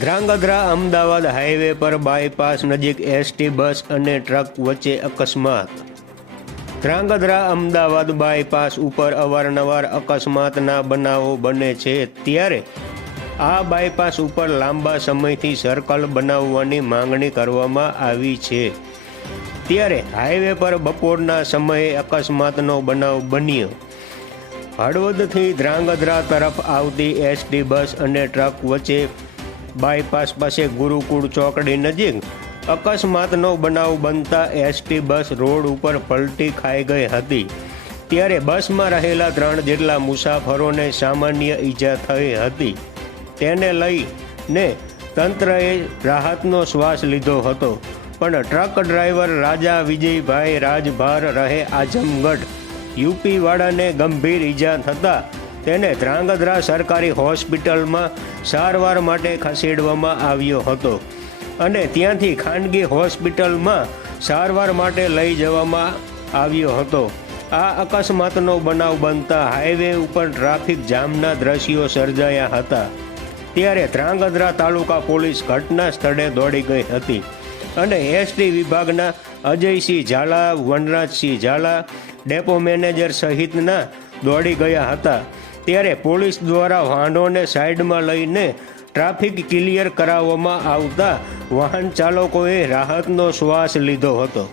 Dhrangadhra Ahmedabad highway પર bypass નજીક ST bus અને ટ્રક વચ્ચે અકસ્માત. ધ્રાંગધ્રા અમદાવાદ બાયપાસ ઉપર અવારનવાર અકસ્માતના બનાવો બને છે. ત્યારે આ બાયપાસ ઉપર લાંબા સમયથી સર્કલ બનાવવાની માંગણી કરવામાં આવી છે. ત્યારે હાઈવે પર બપોરના સમયે અકસ્માતનો બનાવ બન્યો. હળવદથી ધ્રાંગધ્રા તરફ આવતી એસટી બસ અને ટ્રક વચ્ચે બાયપાસ પાસે ગુરુકુળ ચોકડી નજીક અકસ્માતનો બનાવ બનતા એસટી બસ રોડ ઉપર પલટી ખાઈ ગઈ હતી. ત્યારે બસમાં રહેલા ત્રણ જેટલા મુસાફરોને સામાન્ય ઈજા થઈ હતી. તેને લઈને તંત્રએ રાહતનો શ્વાસ લીધો હતો. પણ ટ્રક ડ્રાઈવર રાજા વિજયભાઈ રાજભાર રહે આઝમગઢ, યુપીવાળાને ગંભીર ઈજા થતાં તેને ધ્રાંગધ્રા સરકારી હોસ્પિટલમાં સારવાર માટે ખસેડવામાં આવ્યો હતો. અને ત્યાંથી ખાનગી હોસ્પિટલમાં સારવાર માટે લઈ જવામાં આવ્યો હતો. આ અકસ્માતનો બનાવ બનતા હાઈવે ઉપર ટ્રાફિક જામના દ્રશ્યો સર્જાયા હતા. ત્યારે ધ્રાંગધ્રા તાલુકા પોલીસ ઘટના સ્થળે દોડી ગઈ હતી. અને એસટી વિભાગના અજયસિંહ ઝાલા, વનરાજસિંહ ઝાલા, ડેપો મેનેજર સહિતના દોડી ગયા હતા. ત્યારે પોલીસ દ્વારા વાહનોને સાઈડમાં લઈને ટ્રાફિક ક્લિયર કરાવવામાં આવતા વાહન ચાલકોએ રાહતનો શ્વાસ લીધો હતો.